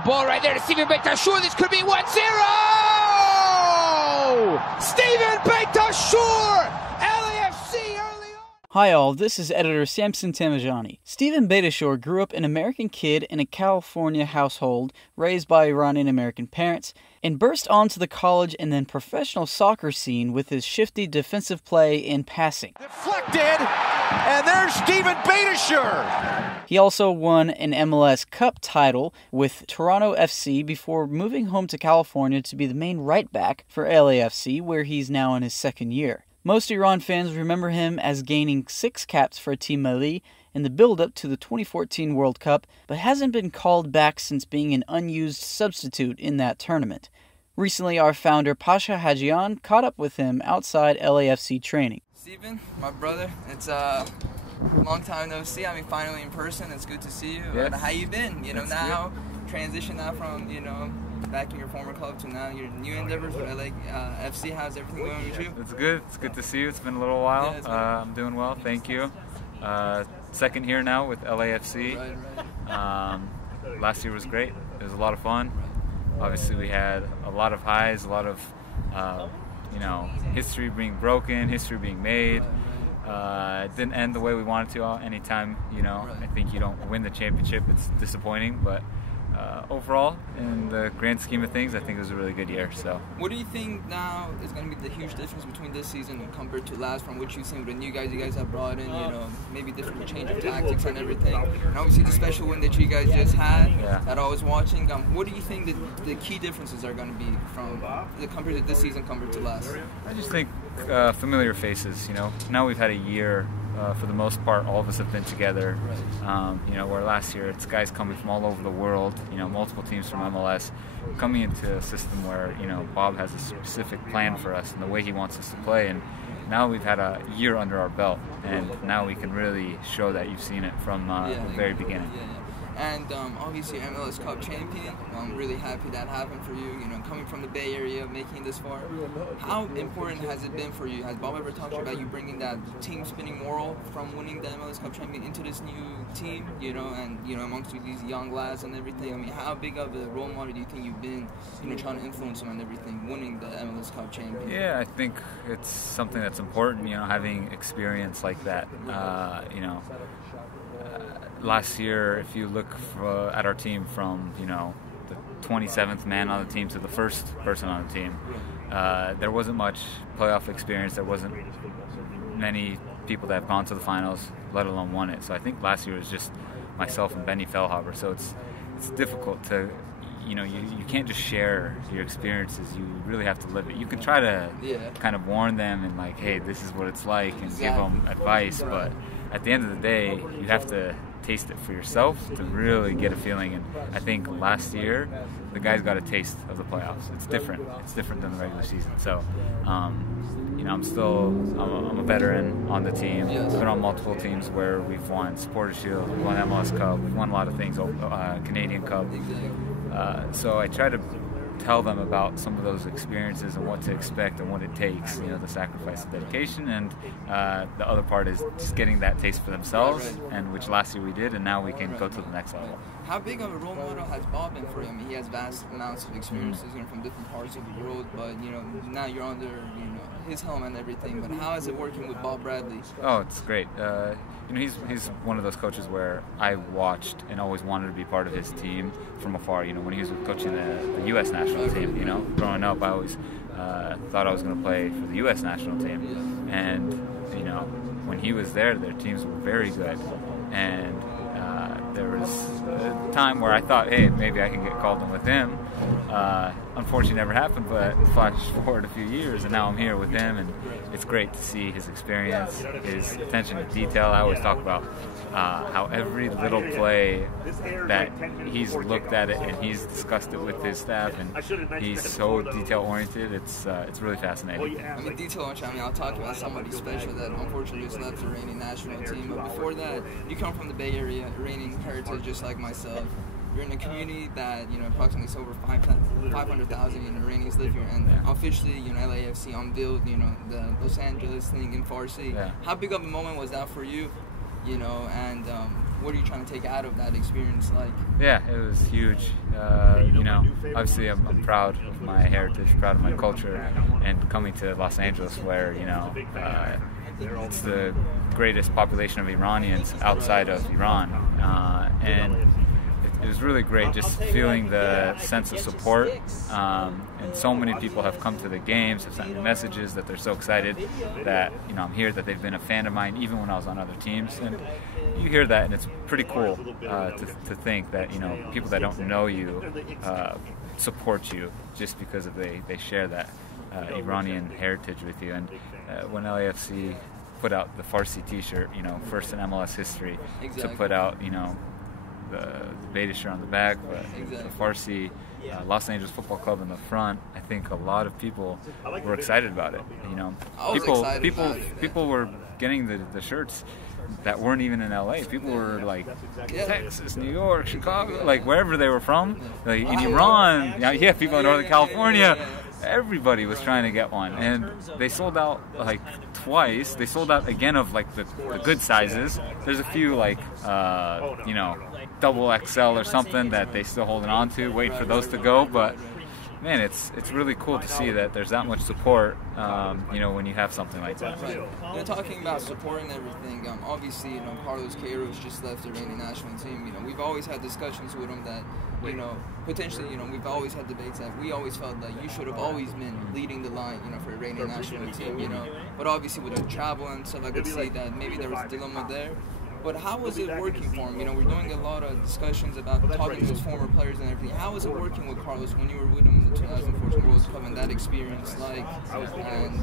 The ball right there to Steven Beitashour. This could be 1-0! Steven Beitashour! LAFC early on. Hi all, this is editor Samson Tamajani. Steven Beitashour grew up an American kid in a California household raised by Iranian-American parents and burst onto the college and then professional soccer scene with his shifty defensive play and passing. Deflected, and there's Steven Beitashour. He also won an MLS Cup title with Toronto FC before moving home to California to be the main right back for LAFC, where he's now in his second year. Most Iran fans remember him as gaining 6 caps for Team Mali in the build-up to the 2014 World Cup, but hasn't been called back since being an unused substitute in that tournament. Recently, our founder Pasha Hajian caught up with him outside LAFC training. Steven, my brother, it's a long time no see. I mean, finally in person. It's good to see you. Yes. How you been? That's Now transition now from back in your former club to now your new endeavors with LAFC. How's everything going with you? It's good. It's good to see you. It's been a little while. I'm doing well. Thank you. Second here now with LAFC. Right. Last year was great. It was a lot of fun. Obviously, we had a lot of highs, a lot of history being broken, history being made. It didn't end the way we wanted to. Anytime I think you don't win the championship, it's disappointing. But overall, in the grand scheme of things, I think it was a really good year. So, what do you think now is going to be the huge difference between this season compared to last, from what you've seen with the new guys you guys have brought in? Maybe different change of tactics and everything. And obviously the special win that you guys just had that I was watching. What do you think that the key differences are going to be from compared to this season compared to last? I just think familiar faces. Now we've had a year. For the most part, all of us have been together. Where last year it's guys coming from all over the world. Multiple teams from MLS coming into a system where Bob has a specific plan for us and the way he wants us to play. And now we've had a year under our belt, and now we can really show that you've seen it from the very beginning. And obviously MLS Cup champion. I'm really happy that happened for you. Coming from the Bay Area, making it this far. How important has it been for you? Has Bob ever talked about you bringing that team spinning moral from winning the MLS Cup champion into this new team? And amongst these young lads and everything. I mean, how big of a role model do you think you've been? Trying to influence them and everything, winning the MLS Cup champion. Yeah, I think it's something that's important. Having experience like that. Last year, if you look at our team from the 27th man on the team to the first person on the team, there wasn't much playoff experience. There wasn't many people that have gone to the finals, let alone won it. So I think last year was just myself and Benny Fellhaber. So it's difficult to you can't just share your experiences. You really have to live it. You can try to kind of warn them and hey, this is what it's like, and give them advice. But at the end of the day, you have to taste it for yourself to really get a feeling. And I think last year the guys got a taste of the playoffs. It's different than the regular season. So I'm a veteran on the team. I've been on multiple teams where we've won Supporters Shield, we've won MLS Cup, we've won a lot of things, Canadian Cup. So I try to tell them about some of those experiences and what to expect and what it takes, the sacrifice and dedication, and the other part is just getting that taste for themselves, and which last year we did, and now we can go to the next level. How big of a role model has Bob been for you? I mean, he has vast amounts of experiences from different parts of the world, but now you're under his helm and everything. But how is it working with Bob Bradley? Oh, it's great. He's one of those coaches where I watched and always wanted to be part of his team from afar. When he was coaching the U.S. national team, growing up, I always thought I was going to play for the U.S. national team. And when he was there, their teams were very good. And there was a time where I thought, hey, maybe I can get called in with him. Unfortunately, never happened, but flash forward a few years, and now I'm here with him, and it's great to see his experience, his attention to detail. I always talk about how every little play that he's looked at it and he's discussed it with his staff, and he's so detail-oriented. It's really fascinating. I mean, detail-oriented. I mean, I'll talk about somebody special that unfortunately just left the Iranian national team. But before that, you come from the Bay Area, Iranian heritage, just like myself. You're in a community that approximately is over 500,000 Iranians live here, and officially LAFC unveiled the Los Angeles thing in Farsi. How big of a moment was that for you? you know, and what are you trying to take out of that experience like? Yeah, it was huge. You know, obviously I'm proud of my heritage, proud of my culture, and coming to Los Angeles where, you know, it's the greatest population of Iranians outside of Iran, and it was really great just feeling the sense of support, and so many people have come to the games, have sent me messages that they're so excited that, you know, I'm here, that they've been a fan of mine even when I was on other teams, and you hear that and it's pretty cool to think that, you know, people that don't know you support you just because of they share that Iranian heritage with you. And when LAFC put out the Farsi t-shirt, you know, first in MLS history to put out, you know, the Beitashour on the back, but the Farsi Los Angeles Football Club in the front, I think a lot of people were excited about it. You know, people were getting the shirts that weren't even in LA. People were like Texas, New York, Chicago, like wherever they were from, like in Iran, yeah, people in Northern California. Everybody was trying to get one, and they sold out like twice. They sold out again of like the good sizes. There's a few like you know, double XL or something that they still holding on to, waiting for those to go. But man, it's really cool to see that there's that much support, you know, when you have something like that. Right. You know, talking about support and everything, obviously, you know, Carlos Queiroz just left the reigning national team. You know, we've always had discussions with him that, you know, potentially, you know, we've always had debates that we always felt that you should have always been leading the line, you know, for a reigning national team, you know. But obviously with the travel and stuff, I could see that maybe there was a dilemma there. But how was it working for him? You know, we're doing a lot of discussions about talking to his former players and everything. How was it working with Carlos when you were with him in the 2014 World Cup and that experience like? And,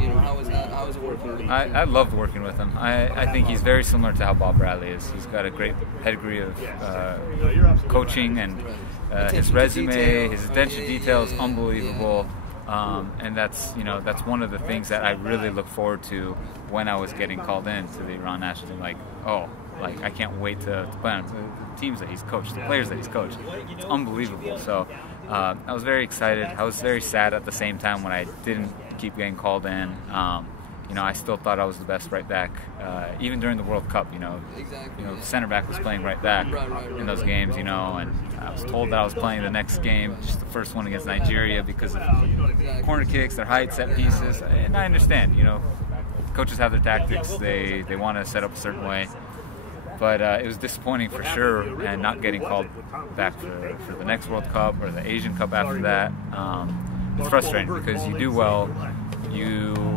you know, how was it working with him? I loved working with him. I think he's very similar to how Bob Bradley is. He's got a great pedigree of coaching, and his resume, his attention to detail is unbelievable. And that's, you know, that's one of the things that I really look forward to when I was getting called in to the Iran national team. Like, oh, like I can't wait to play on the teams that he's coached, the players that he's coached. It's unbelievable. So I was very excited. I was very sad at the same time when I didn't keep getting called in. You know, I still thought I was the best right back, even during the World Cup. You know, the center back was playing right back in those games. You know, and I was told that I was playing the next game, just the first one against Nigeria, because of corner kicks, their height, set pieces. And I understand. You know, coaches have their tactics. They want to set up a certain way. But it was disappointing for sure, and not getting called back for the next World Cup or the Asian Cup after that. It's frustrating because you do well.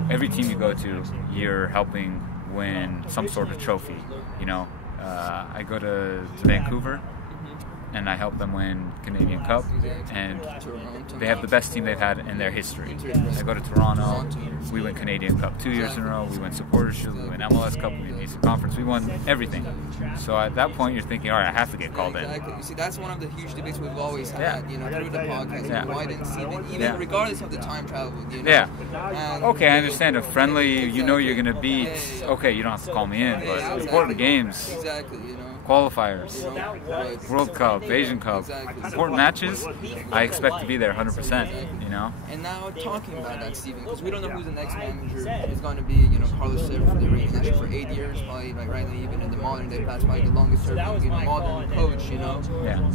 Every team you go to, you're helping win some sort of trophy. You know, I go to Vancouver, and I help them win Canadian Cup, and they have the best team they've had in their history. I go to Toronto, we win Canadian Cup 2 years in a row, we win Supporters Shield, we win MLS Cup, we win Eastern Conference, we won everything. So at that point you're thinking, all right, I have to get called in. Exactly. You see, that's one of the huge debates we've always had, you know, through the podcast. Why didn't Steven, even regardless of the time travel, you know? And okay, I understand a friendly, you know you're going to beat, okay, you don't have to call me in, but important games. Exactly, you know. Qualifiers, World Cup, Asian Cup, important matches, I expect to be there 100%, you know? And now talking about that, Steven, because we don't know who the next manager is going to be. You know, Carlos served for the Iranian national for 8 years, probably, like, right now, even in the modern day past, probably the longest serving, you know, modern coach, you know? Yeah.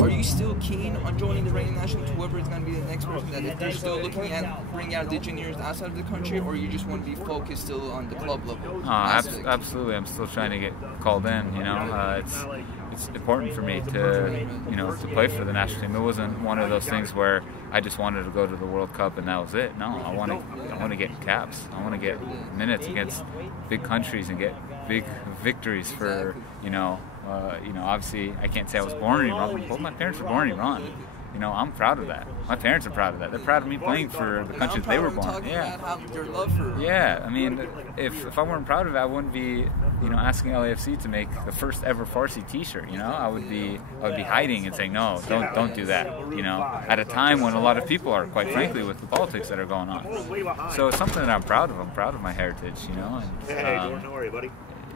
Are you still keen on joining the Iranian national to whoever is going to be the next person, that if they're still looking at bringing out engineers outside of the country, or you just want to be focused still on the club level? Absolutely. I'm still trying to get called in, you know? It's important for me to, you know, to play for the national team. It wasn't one of those things where I just wanted to go to the World Cup and that was it. No, I want to get caps. I want to get minutes against big countries and get big victories for, you know, obviously I can't say I was born in Iran, but both my parents were born in Iran. You know, I'm proud of that. My parents are proud of that. They're proud of me playing for the country they were born. Yeah, I mean, if I weren't proud of it, I wouldn't be, you know, asking LAFC to make the first ever Farsi T-shirt. You know, I would be hiding and saying, no, don't do that. You know, at a time when a lot of people are, quite frankly, with the politics that are going on. So it's something that I'm proud of. I'm proud of my heritage. You know, and don't worry, buddy.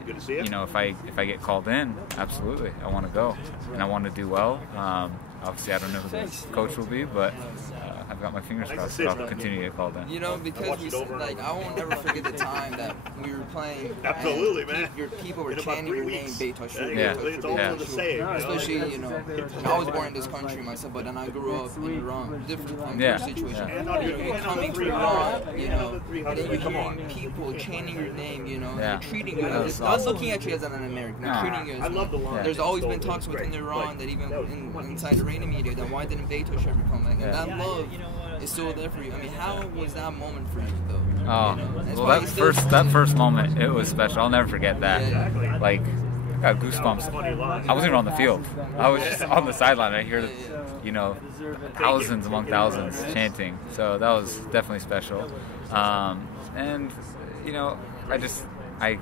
Good to see you. You know, if I get called in, absolutely, I want to go and I want to do well. Obviously, I don't know who the coach will be, but I have got my fingers crossed that I'll continue to get called in. You know, because I won't never forget the time that we were playing. Absolutely, man. Your people were chanting your name, Beitashour. Yeah. It's all the same. Especially, you know, I was born in this country myself, but then I grew up in Iran, different situation. You're coming to Iran, you know, and then you're hearing people chanting your name, you know, they're treating you as, not looking at you as an American, they're treating you as one. There's always been talks within Iran that even inside the Iranian media, that why didn't Beitashour ever come back? And that love is still there for you. I mean, how was that moment for you, though? Oh, you know, well, that first moment, it was special. I'll never forget that. Like, I got goosebumps. I wasn't even on the field. I was just on the sideline. I hear, you know, thousands among thousands chanting. So that was definitely special. And, you know, I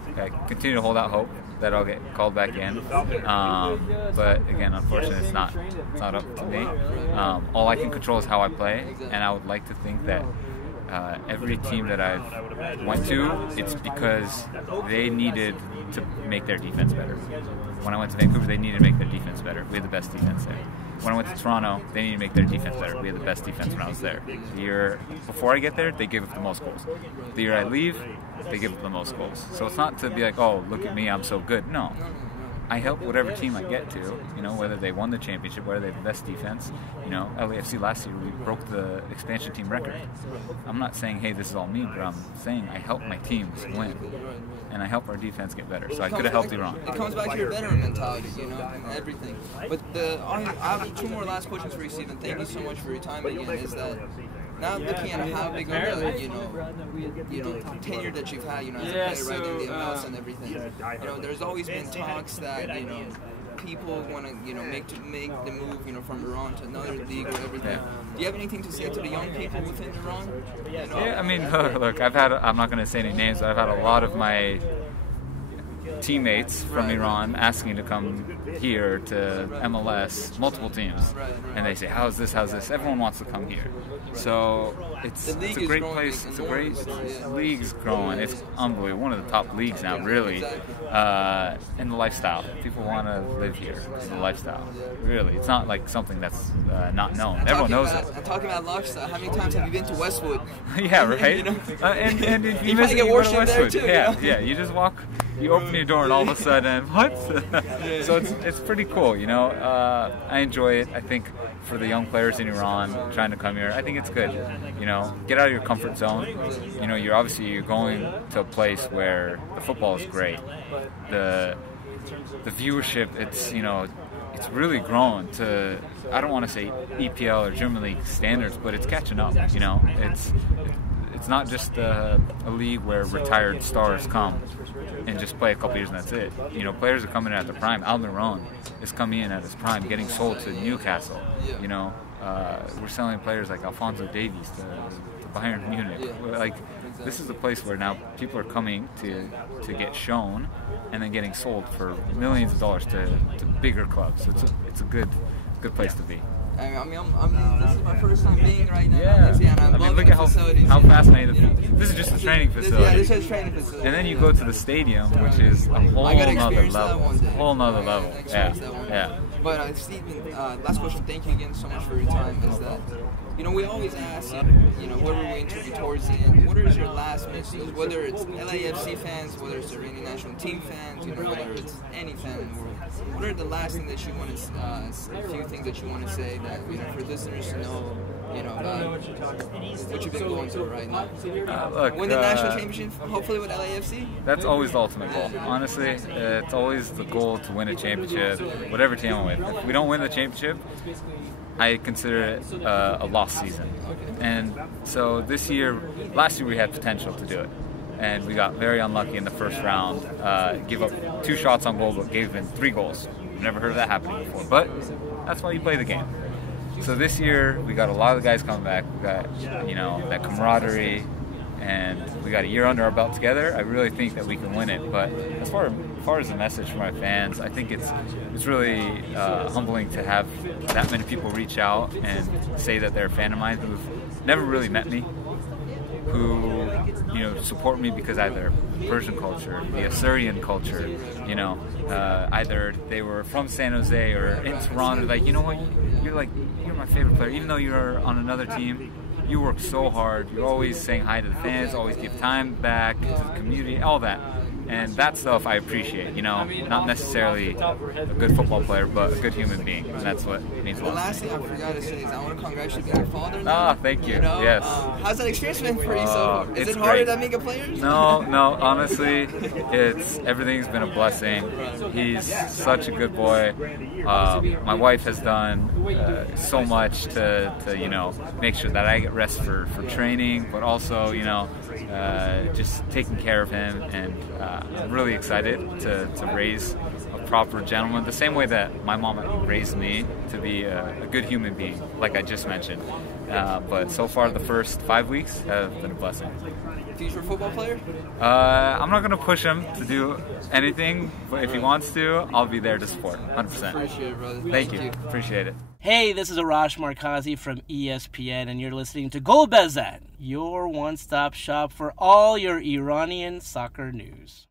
continue to hold out hope that I'll get called back in. But again, unfortunately, it's not up to me. All I can control is how I play, and I would like to think that every team that I've went to, it's because they needed to make their defense better. When I went to Vancouver, they needed to make their defense better. We had the best defense there. When I went to Toronto, they needed to make their defense better. We had the best defense when I was there. The year before I get there, they give up the most goals. The year I leave, they give up the most goals. So it's not to be like, oh, look at me, I'm so good. No. I help whatever team I get to, you know, whether they won the championship, whether they have the best defense. You know, LAFC last year, we broke the expansion team record. I'm not saying, hey, this is all me, but I'm saying I help my teams win. And I help our defense get better. So I could have helped Iran. It comes back to your veteran mentality, you know, and everything. But I have two more last questions for you, Stephen. Thank you so much for your time again. Is that now looking at how big of a tenure that you've had, you know, as a player, right, in the MLS and everything. You know, there's always been talks that, you know, people want to, you know, make the move, you know, from Iran to another league or everything. Do you have anything to say to the young people within Iran? You know? Yeah, I mean, look, I'm not going to say any names, but I've had a lot of my teammates from Iran asking to come here to MLS, multiple teams, and they say, how's this? Everyone wants to come here. So it's a great place. It's a great league's growing. It's unbelievable. One of the top leagues now, really. And the lifestyle. People want to live here. It's the lifestyle. Really. It's not like something that's not known. Everyone knows it. And talking about lifestyle, how many times have you been to Westwood? Yeah, right? You know? And if you visit, get you go to worship there Westwood. too. Yeah, you just walk, you open your door and all of a sudden, what? So it's pretty cool, you know. I enjoy it. I think for the young players in Iran trying to come here, I think it's good. You know, get out of your comfort zone. You know, you're going to a place where the football is great. The viewership, it's really grown to, I don't want to say EPL or German League standards, but it's catching up. You know, it's not just a league where retired stars come and just play a couple years and that's it. You know, players are coming in at their prime. Almiron is coming in at his prime, getting sold to Newcastle. You know, we're selling players like Alphonso Davies to Bayern Munich. Like, this is a place where now people are coming to get shown and then getting sold for millions of dollars to bigger clubs. So it's a good place to be. I mean, this is my first time being right now. Yeah. And I'm loving look the at facilities. how fascinating. This is just a training facility. This is training facility. And then you go to the stadium, which is a whole nother level. Yeah. But Stephen, last question. Thank you again so much for your time. Is that, you know, we always ask, you know, whoever we interview towards the end, what is your last message? Whether it's LAFC fans, whether it's Iranian national team fans, you know, whether it's any fan in the world, what are the last thing that you want to, a few things that you want to say that, you know, for listeners to know, you know, about what you've been going through right now? Look, win the national championship, hopefully with LAFC. That's always the ultimate goal. Honestly, it's always the goal to win a championship, whatever team I'm with. If we don't win the championship, I consider it a lost season. And so last year we had potential to do it. And we got very unlucky in the first round. Give up 2 shots on goal, but gave in 3 goals. Never heard of that happening before. But that's why you play the game. So this year, we got a lot of the guys coming back. We got, you know, that camaraderie, and we got a year under our belt together. I really think that we can win it. But as far as the message for my fans, I think it's really humbling to have that many people reach out and say that they're a fan of mine who've never really met me, who, you know, support me because either Persian culture, the Assyrian culture, you know, either they were from San Jose or in Toronto, like, you know what, you're my favorite player, even though you're on another team, you work so hard. You're always saying hi to the fans, always give time back to the community, all that. And that stuff I appreciate, you know, not necessarily a good football player, but a good human being. And that's what means a lot. The last thing I forgot to say is I want to congratulate you on your father now. Thank you. You know? Yes. How's that experience been for you so far? Is it harder great. than being a player? No, honestly, everything's been a blessing. He's such a good boy. My wife has done so much to you know, make sure that I get rest for training, but also, you know, just taking care of him, and I'm really excited to raise a proper gentleman, the same way that my mom raised me to be a good human being, like I just mentioned. But so far, the first 5 weeks have been a blessing. Future football player? I'm not going to push him to do anything, but if he wants to, I'll be there to support, 100%. Appreciate it, brother. Thank you. Appreciate it. Hey, this is Arash Markazi from ESPN, and you're listening to Gol Bezan, your one-stop shop for all your Iranian soccer news.